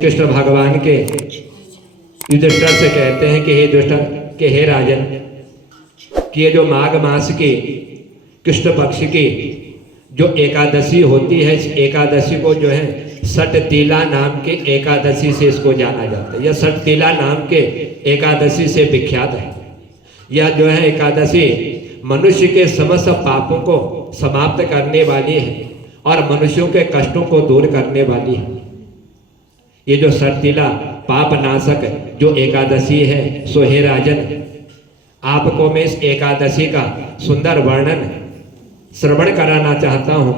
कृष्ण भगवान के युधिष्ठिर से कहते हैं कि हे युधिष्ठिर, कि हे राजन, कि ये जो माघ मास के कृष्ण पक्ष की जो एकादशी होती है, इस एकादशी को जो है सटतीला नाम के एकादशी से इसको जाना जाता है। यह सटतीला नाम के एकादशी से विख्यात है। यह जो है एकादशी मनुष्य के समस्त पापों को समाप्त करने वाली है और मनुष्यों के कष्टों को दूर करने वाली है। ये जो सटतीला पाप नाशक जो एकादशी है, सो हे राजन, आपको मैं इस एकादशी का सुंदर वर्णन श्रवण कराना चाहता हूं।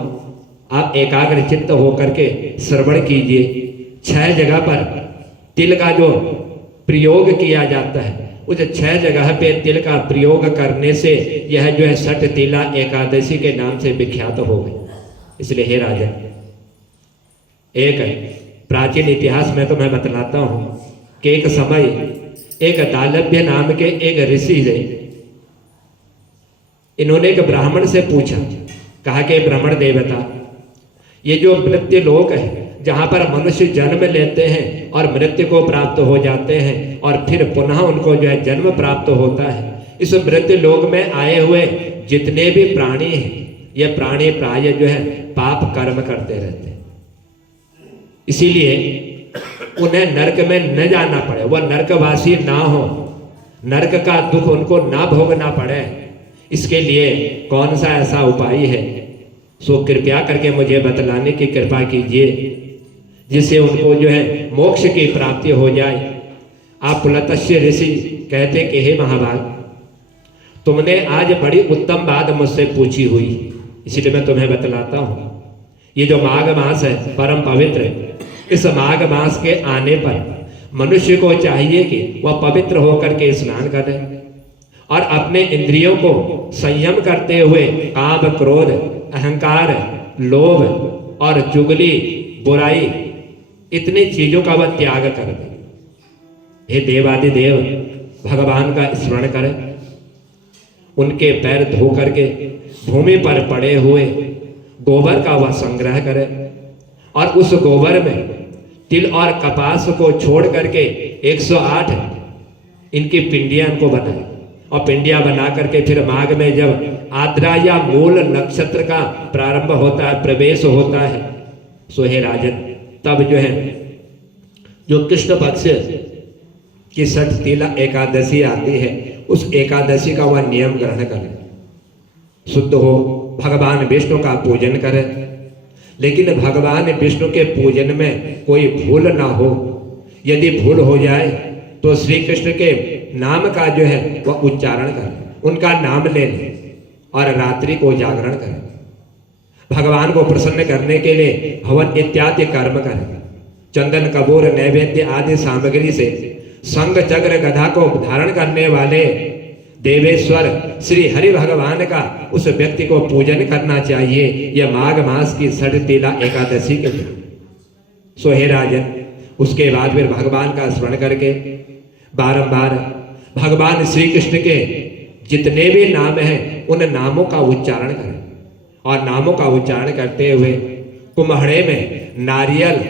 आप एकाग्र चित्त होकर के श्रवण कीजिए। 6 जगह पर तिल का जो प्रयोग किया जाता है, उस 6 जगह पे तिल का प्रयोग करने से यह जो है सटतीला एकादशी के नाम से विख्यात हो गई। इसलिए हे राजन, एक प्राचीन इतिहास में तो मैं बतलाता हूं कि एक समय एक दालभ्य नाम के एक ऋषि थे। इन्होंने एक ब्राह्मण से पूछा, कहा कि ब्राह्मण देवता, ये जो मृत्यु लोक है जहां पर मनुष्य जन्म लेते हैं और मृत्यु को प्राप्त हो जाते हैं और फिर पुनः उनको जो है जन्म प्राप्त होता है, इस मृत्यु लोक में आए हुए जितने भी प्राणी हैं, ये प्राणी प्राय जो है पाप कर्म करते रहते हैं। इसीलिए उन्हें नरक में न जाना पड़े, वह नरकवासी ना हो, नरक का दुख उनको ना भोगना पड़े, इसके लिए कौन सा ऐसा उपाय है, सो कृपया करके मुझे बतलाने की कृपा कीजिए, जिससे उनको जो है मोक्ष की प्राप्ति हो जाए। आप पुलत्स्य ऋषि कहते कि हे महाभाग, तुमने आज बड़ी उत्तम बात मुझसे पूछी हुई, इसलिए मैं तुम्हें बतलाता हूं। ये जो माघ मास है परम पवित्र, इस माघ मास के आने पर मनुष्य को चाहिए कि वह पवित्र होकर के स्नान करे और अपने इंद्रियों को संयम करते हुए काम, क्रोध, अहंकार, लोभ और चुगली, बुराई, इतनी चीजों का वह त्याग कर दे। हे देवादिदेव, भगवान का स्मरण करें, उनके पैर धो करके भूमि पर पड़े हुए गोबर का वह संग्रह करे और उस गोबर में तिल और कपास को छोड़ करके 108 इनकी पिंडियां इनको बनाए और पिंडियां बना करके फिर माघ में जब आद्रा या मूल नक्षत्र का प्रारंभ होता है, प्रवेश होता है, सो हे राजन, तब जो है जो कृष्ण पक्ष की सटतीला एकादशी आती है, उस एकादशी का वह नियम ग्रहण करें, शुद्ध हो, भगवान विष्णु का पूजन करें। लेकिन भगवान विष्णु के पूजन में कोई भूल ना हो। यदि भूल हो जाए तो श्री कृष्ण के नाम का जो है वह उच्चारण करें, उनका नाम ले लें और रात्रि को जागरण करें। भगवान को प्रसन्न करने के लिए हवन इत्यादि कर्म करें। चंदन, कपूर, नैवेद्य आदि सामग्री से संग, चक्र, गदा को धारण करने वाले देवेश्वर श्री हरि भगवान का उस व्यक्ति को पूजन करना चाहिए। यह माघ मास की सटतीला एकादशी के दिन। सो हे राजन, उसके बाद फिर भगवान का स्मरण करके बारंबार भगवान श्री कृष्ण के जितने भी नाम हैं उन नामों का उच्चारण करें और नामों का उच्चारण करते हुए कुम्हड़े में नारियल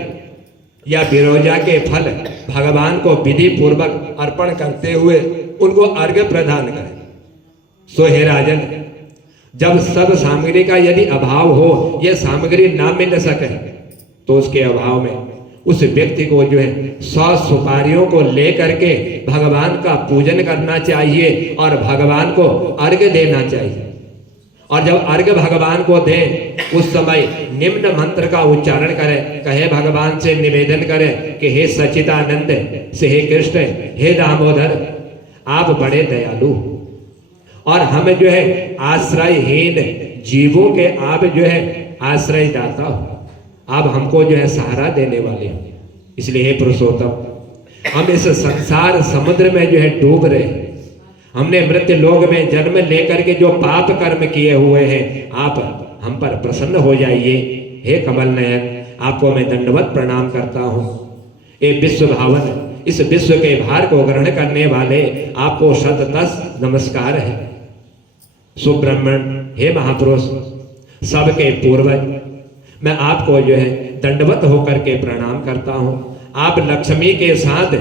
या बिरोजा के फल भगवान को विधि पूर्वक अर्पण करते हुए उनको अर्घ्य प्रदान करें। सो हे राजन, जब सब सामग्री का यदि अभाव हो, यह सामग्री ना मिल सके, तो उसके अभाव में उस व्यक्ति को जो है 100 सुपारियों को लेकर के भगवान का पूजन करना चाहिए और भगवान को अर्घ्य देना चाहिए। और जब अर्घ्य भगवान को दें, उस समय निम्न मंत्र का उच्चारण करें, कहे भगवान से निवेदन करें कि हे सच्चिदानंद, से हे कृष्ण, हे दामोदर, आप बड़े दयालु और हम जो है आश्रयहीन जीवों के आप जो है आश्रय दाता हो, आप हमको जो है सहारा देने वाले हो। इसलिए हे पुरुषोत्तम, हम इस संसार समुद्र में जो है डूब रहे हैं। हमने मृत्यु लोक में जन्म लेकर के जो पाप कर्म किए हुए हैं, आप हम पर प्रसन्न हो जाइए। हे कमल नयन, आपको मैं दंडवत प्रणाम करता हूँ। ये विश्व भावन, इस विश्व के भार को ग्रहण करने वाले आपको शतदश नमस्कार है। सुब्रह्मण्य, हे महापुरुष, सबके पूर्वज, मैं आपको जो है दंडवत होकर के प्रणाम करता हूँ। आप लक्ष्मी के साथ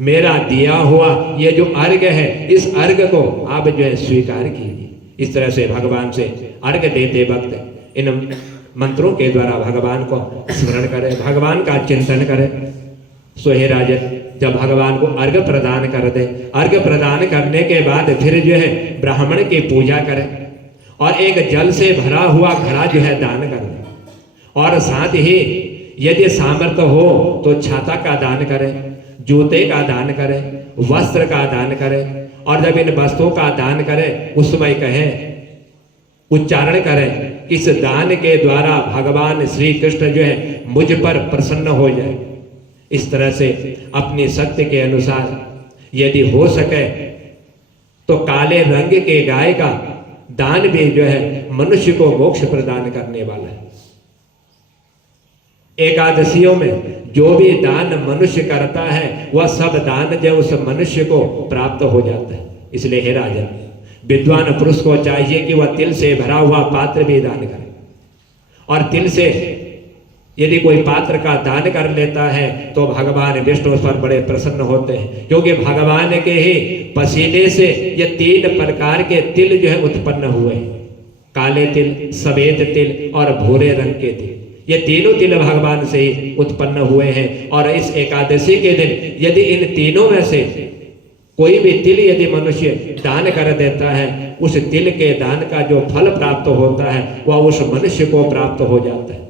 मेरा दिया हुआ ये जो अर्घ है, इस अर्घ को आप जो है स्वीकार कीजिए। इस तरह से भगवान से अर्घ देते वक्त इन मंत्रों के द्वारा भगवान को स्मरण करें, भगवान का चिंतन करें। सो हे राजन, जब भगवान को अर्घ प्रदान कर दे, अर्घ प्रदान करने के बाद फिर जो है ब्राह्मण की पूजा करें और एक जल से भरा हुआ घड़ा जो है दान कर दें। और साथ ही यदि सामर्थ्य हो तो छाता का दान करें, जूते का दान करें, वस्त्र का दान करें। और जब इन वस्त्रों का दान करें उस समय कहें, उच्चारण करें, इस दान के द्वारा भगवान श्री कृष्ण जो है मुझ पर प्रसन्न हो जाए। इस तरह से अपनी शक्ति के अनुसार यदि हो सके तो काले रंग के गाय का दान भी जो है मनुष्य को मोक्ष प्रदान करने वाला है। एकादशियों में जो भी दान मनुष्य करता है वह सब दान जो उस मनुष्य को प्राप्त हो जाता है। इसलिए हे राजन, विद्वान पुरुष को चाहिए कि वह तिल से भरा हुआ पात्र भी दान करे। और तिल से यदि कोई पात्र का दान कर लेता है तो भगवान विष्णु उस पर बड़े प्रसन्न होते हैं, क्योंकि भगवान के ही पसीने से ये 3 प्रकार के तिल जो है उत्पन्न हुए हैं। काले तिल, सफेद तिल और भूरे रंग के तिल। ये तीनों तिल भगवान से ही उत्पन्न हुए हैं। और इस एकादशी के दिन यदि इन तीनों में से कोई भी तिल यदि मनुष्य दान कर देता है, उस तिल के दान का जो फल प्राप्त होता है वह उस मनुष्य को प्राप्त हो जाता है।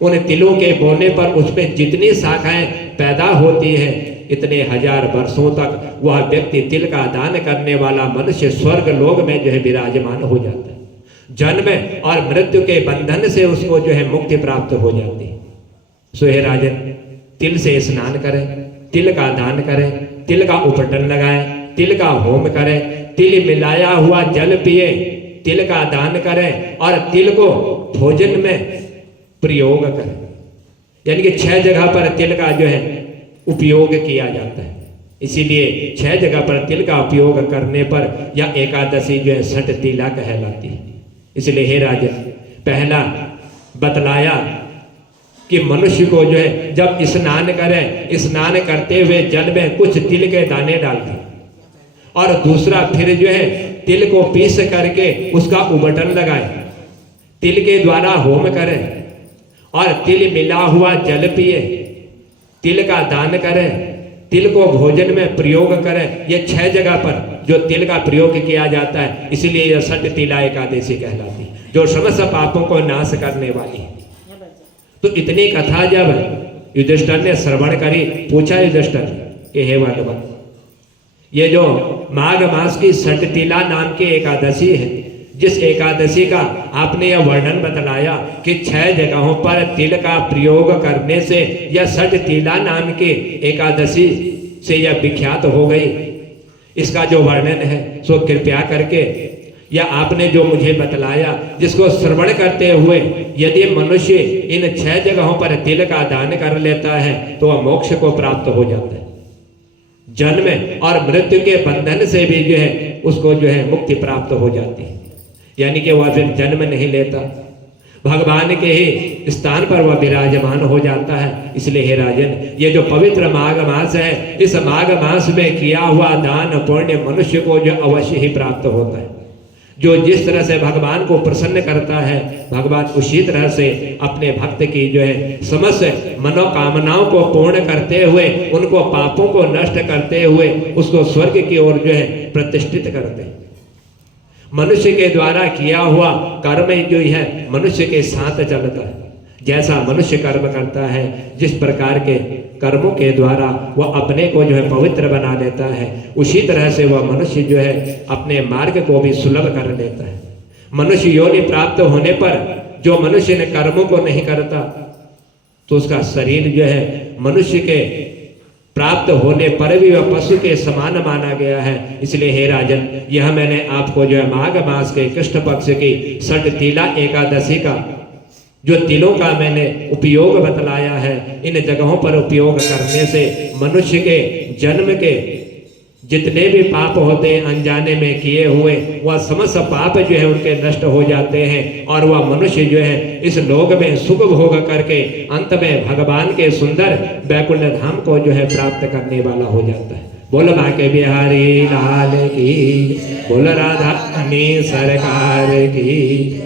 उन तिलों के बोने पर उसमें जितनी शाखाएं पैदा होती हैं, इतने हजार वर्षों तक वह व्यक्ति तिल का दान करने वाला मनुष्य स्वर्ग लोक में जो है विराजमान हो जाता है। जन्म और मृत्यु के बंधन से उसको जो है मुक्ति प्राप्त हो जाती है। सो हे राजन, तिल से स्नान करें, तिल का दान करें, तिल का उपटन लगाएं, तिल का होम करें, तिल मिलाया हुआ जल पिए, तिल का दान करें और तिल को भोजन में प्रयोग करें। यानी कि 6 जगह पर तिल का जो है उपयोग किया जाता है। इसीलिए 6 जगह पर तिल का उपयोग करने पर यह एकादशी जो है षट तिला कहलाती है। इसलिए हे राजन, पहला बतलाया कि मनुष्य को जो है जब स्नान करें, स्नान करते हुए जल में कुछ तिल के दाने डाल दें। और दूसरा फिर जो है तिल को पीस करके उसका उबटन लगाएं, तिल के द्वारा होम करें और तिल मिला हुआ जल पिए, तिल का दान करें, तिल को भोजन में प्रयोग करें। ये 6 जगह पर जो तिल का प्रयोग किया जाता है, इसलिए यह षट तिला एकादशी कहलाती है, जो समस्त पापों को नाश करने वाली है। तो इतनी कथा जब युधिष्ठिर ने श्रवण करी, पूछा युधिष्ठिर कि हे भगवान, ये जो माघ मास की षट तिला नाम की एकादशी है, जिस एकादशी का आपने यह वर्णन बतलाया कि 6 जगहों पर तिल का प्रयोग करने से यह षट तिला नाम की एकादशी से यह विख्यात हो गई, इसका जो वर्णन है सो कृपया करके या आपने जो मुझे बतलाया, जिसको श्रवण करते हुए यदि मनुष्य इन 6 जगहों पर तिल का दान कर लेता है तो वह मोक्ष को प्राप्त हो जाता है। जन्म और मृत्यु के बंधन से भी जो है उसको जो है मुक्ति प्राप्त हो जाती है। यानी कि वह फिर जन्म नहीं लेता, भगवान के ही स्थान पर वह विराजमान हो जाता है। इसलिए हे राजन, ये जो पवित्र माघ मास है, इस माघ मास में किया हुआ दान पुण्य मनुष्य को जो अवश्य ही प्राप्त होता है। जो जिस तरह से भगवान को प्रसन्न करता है, भगवान उसी तरह से अपने भक्त की जो है समस्त मनोकामनाओं को पूर्ण करते हुए, उनको पापों को नष्ट करते हुए उसको स्वर्ग की ओर जो है प्रतिष्ठित करते हैं। मनुष्य के द्वारा किया हुआ कर्म जो है मनुष्य के साथ चलता है। जैसा मनुष्य कर्म करता है, जिस प्रकार के कर्मों के द्वारा वह अपने को जो है पवित्र बना लेता है, उसी तरह से वह मनुष्य जो है अपने मार्ग को भी सुलभ कर लेता है। मनुष्य योनि प्राप्त होने पर जो मनुष्य ने कर्मों को नहीं करता तो उसका शरीर जो है मनुष्य के प्राप्त होने पर भी वह पशु के समान माना गया है। इसलिए हे राजन, यह मैंने आपको जो है माघ मास के कृष्ण पक्ष की षट तिला एकादशी का जो तिलों का मैंने उपयोग बतलाया है, इन जगहों पर उपयोग करने से मनुष्य के जितने भी पाप होते हैं अनजाने में किए हुए, वह समस्त पाप जो है उनके नष्ट हो जाते हैं और वह मनुष्य जो है इस लोक में सुख भोग करके अंत में भगवान के सुंदर वैकुंठ धाम को जो है प्राप्त करने वाला हो जाता है। बोल बाके बिहारी लाल की, बोल राधा रानी सरकार की।